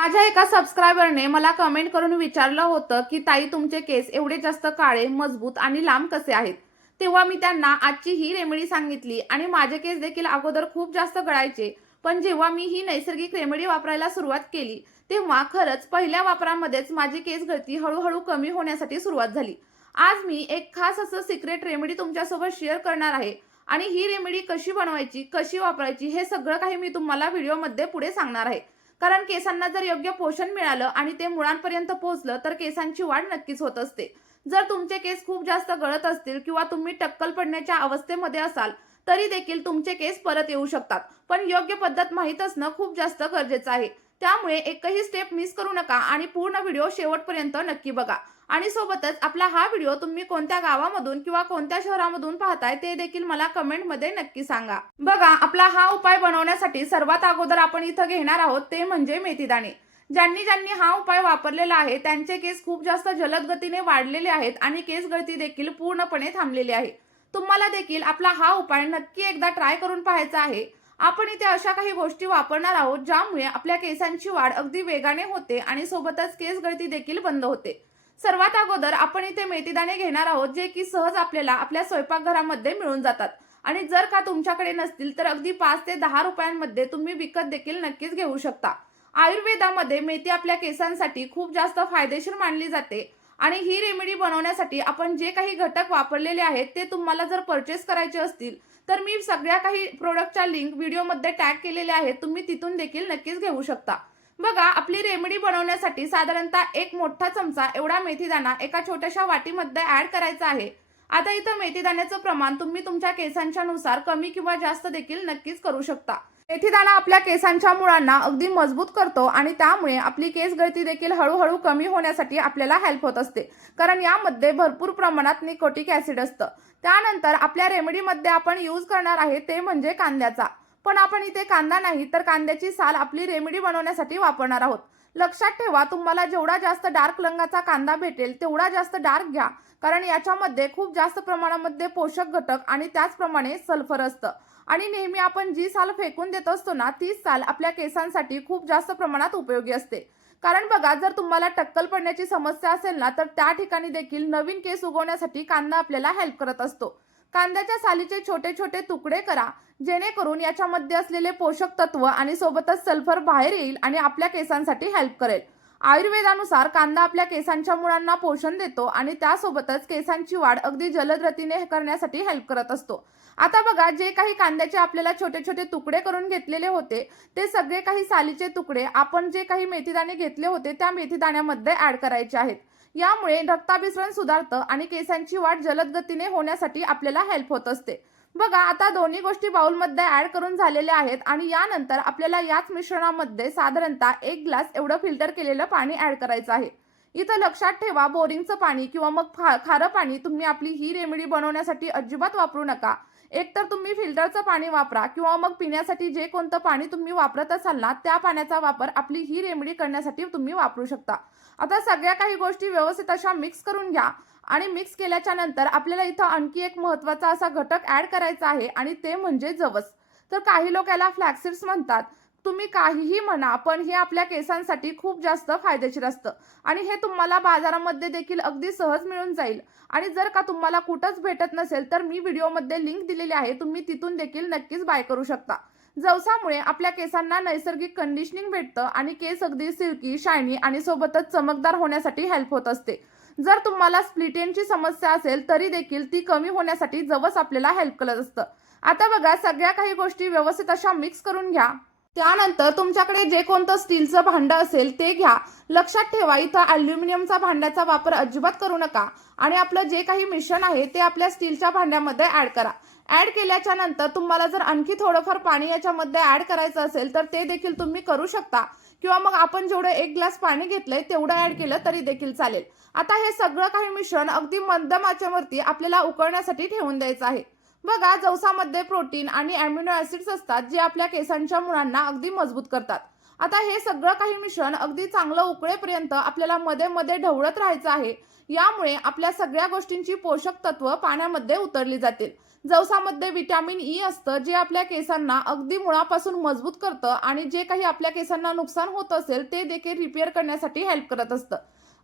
माझ्या एका सबस्क्रायबरने मला कमेंट करून विचारलं होतं की ताई तुमचे केस एवढे जास्त काळे, मजबूत आणि लांब कसे आहेत? तेव्हा मी त्यांना आजची ही रेमेडी सांगितली आणि माझे केस देखील अगोदर खूप जास्त गळायचे. पण जेव्हा मी ही नैसर्गिक रेमेडी वापरायला सुरुवात केली, तेव्हा खरंच पहिल्या वापरामध्येच माझी केस गळती हळूहळू कमी होण्यासाठी सुरुवात झाली. आज मी एक खास असं सिक्रेट रेमेडी तुमच्यासोबत शेअर करणार आहे आणि ही रेमेडी कशी बनवायची, कशी वापरायची हे सगळं काही मी तुम्हाला व्हिडिओमध्ये पुढे सांगणार आहे. कारण केसांना जर योग्य पोषण मिळालं आणि ते मुळांपर्यंत पोहोचलं तर केसांची वाढ नक्कीच होत असते. जर तुमचे केस खूप जास्त गळत असतील किंवा तुम्ही टक्कल पडण्याच्या अवस्थेमध्ये असाल तरी देखील तुमचे केस परत येऊ शकतात. पण योग्य पद्धत माहीत असणं खूप जास्त गरजेचं आहे. त्यामुळे एकही स्टेप मिस करू नका आणि पूर्ण व्हिडिओ शेवटपर्यंत नक्की बघा. आणि सोबतच आपला हा व्हिडिओ तुम्ही कोणत्या गावामधून किंवा कोणत्या शहरामधून पाहताय ते देखील मला कमेंटमध्ये नक्की सांगा. बघा, आपला हा उपाय बनवण्यासाठी सर्वात अगोदर आपण इथं घेणार आहोत ते म्हणजे मेथीदाणे. ज्यांनी ज्यांनी हा उपाय वापरलेला आहे त्यांचे केस खूप जास्त जलद गतीने वाढलेले आहेत आणि केस गळती देखील पूर्णपणे थांबलेली आहे. तुम्हाला देखील आपला हा उपाय नक्की एकदा ट्राय करून पाहायचा आहे. आपण इथे अशा काही गोष्टी वापरणार आहोत ज्यामुळे आपल्या केसांची वाढ अगदी वेगाने होते आणि सोबतच केस गळती देखील बंद होते. सर्वात अगोदर आपण इथे मेथीदाणे घेणार आहोत जे की सहज आपल्याला आपल्या स्वयंपाकघरामध्ये मिळून जातात. आणि जर का तुमच्याकडे नसतील तर अगदी 5 ते 10 रुपयांमध्ये तुम्ही विकत देखील नक्कीच घेऊ शकता. आयुर्वेदामध्ये मेथी आपल्या केसांसाठी खूप जास्त फायदेशीर मानली जाते आणि ही रेमेडी बनवण्यासाठी आपण जे काही घटक वापरलेले आहेत ते तुम्हाला जर परचेस करायचे असतील तर मी सगळ्या काही प्रोडक्टच्या लिंक व्हिडिओमध्ये टॅग केलेल्या आहेत, तुम्ही तिथून देखील नक्कीच घेऊ शकता. बघा, आपली रेमेडी बनवण्यासाठी साधारणतः एक मोठा चमचा एवढा मेथीदाणा एका छोट्याशा वाटीमध्ये ऍड करायचा आहे. आता इथं मेथीदाण्याचं प्रमाण तुम्ही तुमच्या केसांच्या नुसार कमी किंवा जास्त देखील नक्कीच करू शकता. मेथीदाणा आपल्या केसांच्या मुळांना अगदी मजबूत करतो आणि त्यामुळे आपली केस गळती देखील हळूहळू कमी होण्यासाठी आपल्याला हेल्प होत असते. कारण यामध्ये भरपूर प्रमाणात निकोटिक ऍसिड असतं. त्यानंतर आपल्या रेमेडीमध्ये आपण यूज करणार आहे ते म्हणजे कांद्याचा. पण आपण इथे कांदा नाही तर कांद्याची साल आपली रेमेडी बनवण्यासाठी वापरणार आहोत. लक्षात ठेवा, तुम्हाला जेवढा जास्त डार्क रंगाचा कांदा भेटेल तेवढा जास्त डार्क घ्या. कारण याच्यामध्ये खूप जास्त प्रमाणामध्ये पोषक घटक आणि त्याचप्रमाणे सल्फर असतं. आणि नेहमी आपण जी साल फेकून देत असतो ना तीच साल आपल्या केसांसाठी खूप जास्त प्रमाणात उपयोगी असते. कारण बघा, जर तुम्हाला टक्कल पडण्याची समस्या असेल ना तर त्या ठिकाणी देखील नवीन केस उगवण्यासाठी कांदा आपल्याला हेल्प करत असतो. कांद्याच्या सालीचे छोटे छोटे तुकडे करा जेणेकरून याच्यामध्ये असलेले पोषक तत्व आणि सोबतच सल्फर बाहेर येईल आणि आपल्या केसांसाठी हेल्प करेल. आयुर्वेदानुसार कांदा आपल्या केसांच्या मुळांना पोषण देतो आणि त्यासोबतच केसांची वाढ अगदी जलद गतीने करण्यासाठी हेल्प करत असतो. आता बघा, जे काही कांद्याचे आपल्याला छोटे छोटे तुकडे करून घेतलेले होते ते सगळे काही सालीचे तुकडे आपण जे काही मेथीदाणे घेतले होते त्या मेथीदाण्यामध्ये ऍड करायचे आहेत. यामुळे रक्ताभिसरण सुधारतं आणि केसांची वाढ जलद गतीने होण्यासाठी आपल्याला हेल्प होत असते. बघा, आता दोन्ही गोष्टी बाउलमध्ये ऍड करून झालेल्या आहेत आणि यानंतर आपल्याला याच मिश्रणामध्ये साधारणतः 1 ग्लास एवढं फिल्टर केलेलं पाणी ऍड करायचं आहे. इथं लक्षात ठेवा, बोरिंगचं पाणी किंवा मग खारं पाणी तुम्ही आपली ही रेमेडी बनवण्यासाठी अजिबात वापरू नका. एकतर तुम्ही फिल्टरचं पाणी वापरा किंवा मग पिण्यासाठी जे कोणतं पाणी तुम्ही वापरत असाल ना त्या पाण्याचा वापर आपली ही रेमेडी करण्यासाठी तुम्ही वापरू शकता. आता सगळ्या काही गोष्टी व्यवस्थित अशा मिक्स करून घ्या आणि मिक्स केल्याच्या नंतर आपल्याला इथं आणखी एक महत्त्वाचा असा घटक ऍड करायचा आहे आणि ते म्हणजे जवस. तर काही लोक याला फ्लॅक्सीड्स म्हणतात. तुम्ही काहीही म्हणा, पण हे आपल्या केसांसाठी खूप जास्त फायदेशीर असतं आणि हे तुम्हाला बाजारामध्ये देखील अगदी सहज मिळून जाईल. आणि जर का तुम्हाला कुठंच भेटत नसेल तर मी व्हिडिओमध्ये लिंक दिलेली आहे, तुम्ही तिथून देखील नक्कीच बाय करू शकता. जवसामुळे आपल्या केसांना नैसर्गिक कंडिशनिंग भेटतं आणि केस अगदी सिल्की, शायनी आणि सोबतच चमकदार होण्यासाठी हेल्प होत असते. जर तुम्हाला स्प्लिट एंडची समस्या असेल तरी देखील ती कमी होण्यासाठी जवस आपल्याला हेल्प करत असतं. आता बघा, सगळ्या काही गोष्टी व्यवस्थित अशा मिक्स करून घ्या. त्यानंतर तुमच्याकडे जे कोणतं स्टीलचं भांडं असेल ते घ्या. लक्षात ठेवा, इथं अल्युमिनियमचा भांड्याचा वापर अजिबात करू नका आणि आपलं जे काही मिश्रण आहे ते आपल्या स्टीलच्या भांड्यामध्ये ऍड करा. ऍड केल्याच्या नंतर तुम्हाला जर आणखी थोडंफार पाणी याच्यामध्ये ऍड करायचं असेल तर ते देखील तुम्ही करू शकता किंवा मग आपण जेवढं 1 ग्लास पाणी घेतलंय तेवढं ऍड केलं तरी देखील चालेल. आता हे सगळं काही मिश्रण अगदी मध्यम आचेवरती आपल्याला उकळण्यासाठी ठेवून द्यायचं आहे. बघा, जवसामध्ये प्रोटीन आणि अॅमिनो ऍसिड्स असतात जे आपल्या केसांच्या मुळांना अगदी मजबूत करतात. आता हे सगळं काही मिश्रण अगदी चांगलं उकळेपर्यंत आपल्याला मध्ये मध्ये ढवळत राहायचं आहे. यामुळे आपल्या सगळ्या गोष्टींची पोषक तत्व पाण्यामध्ये उतरली जातील. जवसामध्ये व्हिटॅमिन ई असतं, जे आपल्या केसांना अगदी मुळापासून मजबूत करतं आणि जे काही आपल्या केसांना नुकसान होत असेल ते देखील रिपेअर करण्यासाठी हेल्प करत असतं.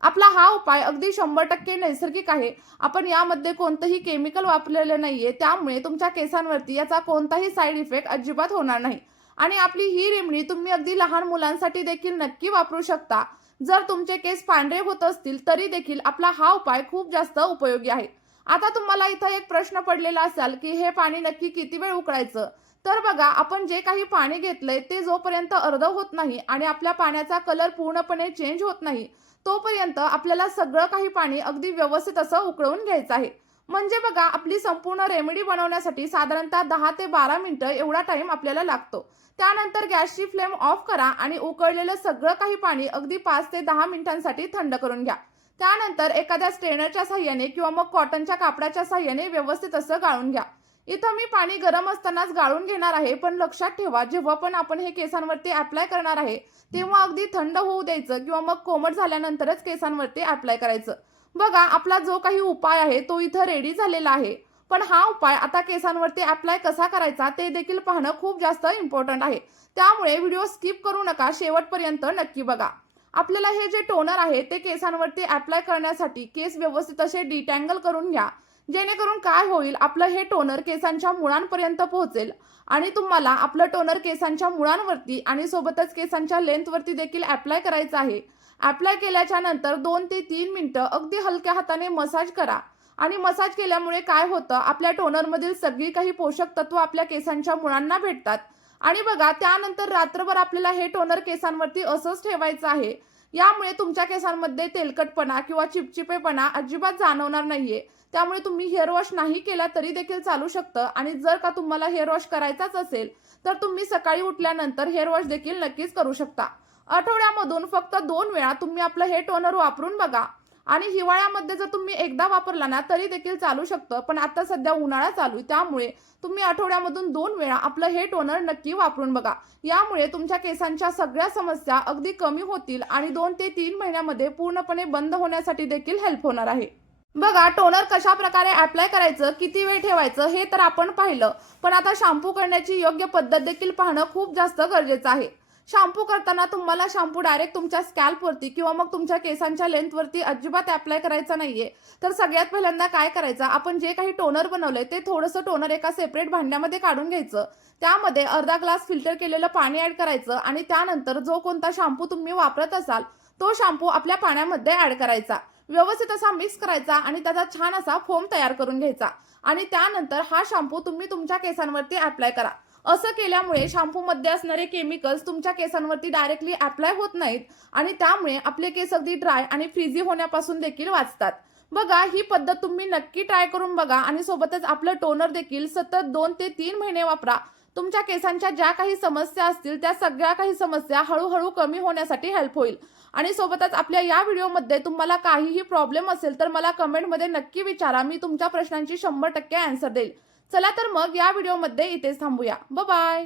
आपला हा उपाय अगदी 100% नैसर्गिक आहे. आपण यामध्ये कोणतंही केमिकल वापरलेलं नाहीये, त्यामुळे तुमच्या केसांवरती याचा कोणताही साईड इफेक्ट अजिबात होणार नाही. आणि आपली ही रेमेडी तुम्ही अगदी लहान मुलांसाठी देखील नक्की वापरू शकता. जर तुमचे केस पांढरे होत असतील तरी देखील आपला हा उपाय खूप जास्त उपयोगी आहे. आता तुम्हाला इथं एक प्रश्न पडलेला असेल की हे पाणी नक्की किती वेळ उकळायचं? तर बघा, आपण जे काही पाणी घेतलंय ते जोपर्यंत अर्ध होत नाही आणि आपल्या पाण्याचा कलर पूर्णपणे चेंज होत नाही, तोपर्यंत आपल्याला सगळं काही पाणी अगदी व्यवस्थित असं उकळून घ्यायचं आहे. म्हणजे बघा, आपली संपूर्ण रेमेडी बनवण्यासाठी साधारणतः 10 ते 12 मिनिटं एवढा टाइम आपल्याला लागतो. त्यानंतर गॅसची फ्लेम ऑफ करा आणि उकळलेलं सगळं काही पाणी अगदी 5 ते 10 मिनिटांसाठी थंड करून घ्या. त्यानंतर एखाद्या स्ट्रेनरच्या साहाय्याने किंवा मग कॉटनच्या कापडाच्या साहाय्याने व्यवस्थित असं गाळून घ्या. इथं मी पाणी गरम असतानाच गाळून घेणार आहे, पण लक्षात ठेवा, जेव्हा पण आपण हे केसांवरती अप्लाय करणार आहे तेव्हा अगदी थंड होऊ द्यायचं किंवा मग कोमट झाल्यानंतरच केसांवरती अप्लाय करायचं. बघा, आपला जो काही उपाय आहे तो इथं रेडी झालेला आहे. पण हा उपाय आता केसांवरती अप्लाय कसा करायचा ते देखील पाहणं खूप जास्त इम्पॉर्टंट आहे. त्यामुळे व्हिडिओ स्किप करू नका, शेवटपर्यंत नक्की बघा. आपल्याला हे जे टोनर आहे ते केसांवरती अप्लाय करण्यासाठी केस व्यवस्थित असे डिटँगल करून घ्या. जेणेकरून काय होईल, आपलं हे टोनर केसांच्या मुळांपर्यंत पोहोचेल आणि तुम्हाला आपलं टोनर केसांच्या मुळांवरती आणि सोबतच केसांच्या लेंथवरती देखील अप्लाय करायचं आहे. अप्लाय केल्याच्या नंतर 2 ते 3 मिनिटं अगदी हलक्या हाताने मसाज करा. आणि मसाज केल्यामुळे काय होतं, आपल्या टोनरमधील सगळी काही पोषक तत्व आपल्या केसांच्या मुळांना भेटतात. आणि बघा, त्यानंतर रात्रभर आपल्याला हे टोनर केसांवरती असंच ठेवायचं आहे. यामुळे तुमच्या केसांमध्ये तेलकटपणा किंवा चिपचिपेपणा अजिबात जाणवणार नाहीये. त्यामुळे तुम्ही हेअर वॉश नाही केला तरी देखील चालू शकतं. आणि जर का तुम्हाला हेअर वॉश करायचाच असेल तर तुम्ही सकाळी उठल्यानंतर हेअर वॉश देखील नक्कीच करू शकता. आठवड्यामधून फक्त 2 वेळा तुम्ही आपलं हे टोनर वापरून बघा. आणि हिवाळ्यामध्ये जर तुम्ही एकदा वापरला ना तरी देखील चालू शकतं, पण आता सध्या उन्हाळा चालू आहे त्यामुळे तुम्ही आठवड्यामधून 2 वेळा आपलं हे टोनर नक्की वापरून बघा. यामुळे तुमच्या केसांच्या सगळ्या समस्या अगदी कमी होतील आणि 2 ते 3 महिन्यामध्ये पूर्णपणे बंद होण्यासाठी देखील हेल्प होणार आहे. बघा, टोनर कशा प्रकारे अप्लाय करायचं, किती वेळ ठेवायचं हे तर आपण पाहिलं, पण आता शॅम्पू करण्याची योग्य पद्धत देखील पाहणं खूप जास्त गरजेचं आहे. शॅम्पू करताना तुम्हाला शॅम्पू डायरेक्ट तुमच्या स्कॅल्पवरती किंवा मग तुमच्या केसांच्या लेंथवरती अजिबात अप्लाय करायचा नाहीये. तर सगळ्यात पहिल्यांदा काय करायचं, आपण जे काही टोनर बनवलंय ते थोडंसं टोनर एका सेपरेट भांड्यामध्ये काढून घ्यायचं. त्यामध्ये अर्धा ग्लास फिल्टर केलेलं पाणी ऍड करायचं आणि त्यानंतर जो कोणता शॅम्पू तुम्ही वापरत असाल तो शॅम्पू आपल्या पाण्यामध्ये ऍड करायचा. व्यवस्थित असा मिक्स करायचा आणि त्याचा छान असा फोम तयार करून घ्यायचा. आणि त्यानंतर हा शॅम्पू तुम्ही तुमच्या केसांवरती अप्लाय करा. असं केल्यामुळे शॅम्पूमध्ये असणारे केमिकल्स तुमच्या केसांवरती डायरेक्टली अप्लाय होत नाहीत आणि त्यामुळे आपले केस अगदी ड्राय आणि फ्रीझी होण्यापासून देखील वाचतात. बघा, ही पद्धत तुम्ही नक्की ट्राय करून बघा आणि सोबतच आपलं टोनर देखील सतत 2 ते 3 महिने वापरा. तुमच्या केसांच्या ज्या काही समस्या असतील त्या सगळ्या काही समस्या हळूहळू कमी होण्यासाठी हेल्प होईल. आणि सोबतच आपल्या या व्हिडिओमध्ये तुम्हाला काहीही प्रॉब्लेम असेल तर मला कमेंटमध्ये नक्की विचारा. मी तुमच्या प्रश्नांची 100% आन्सर देईल. चला तर मग या व्हिडिओमध्ये इथेच थांबूया. Bye bye.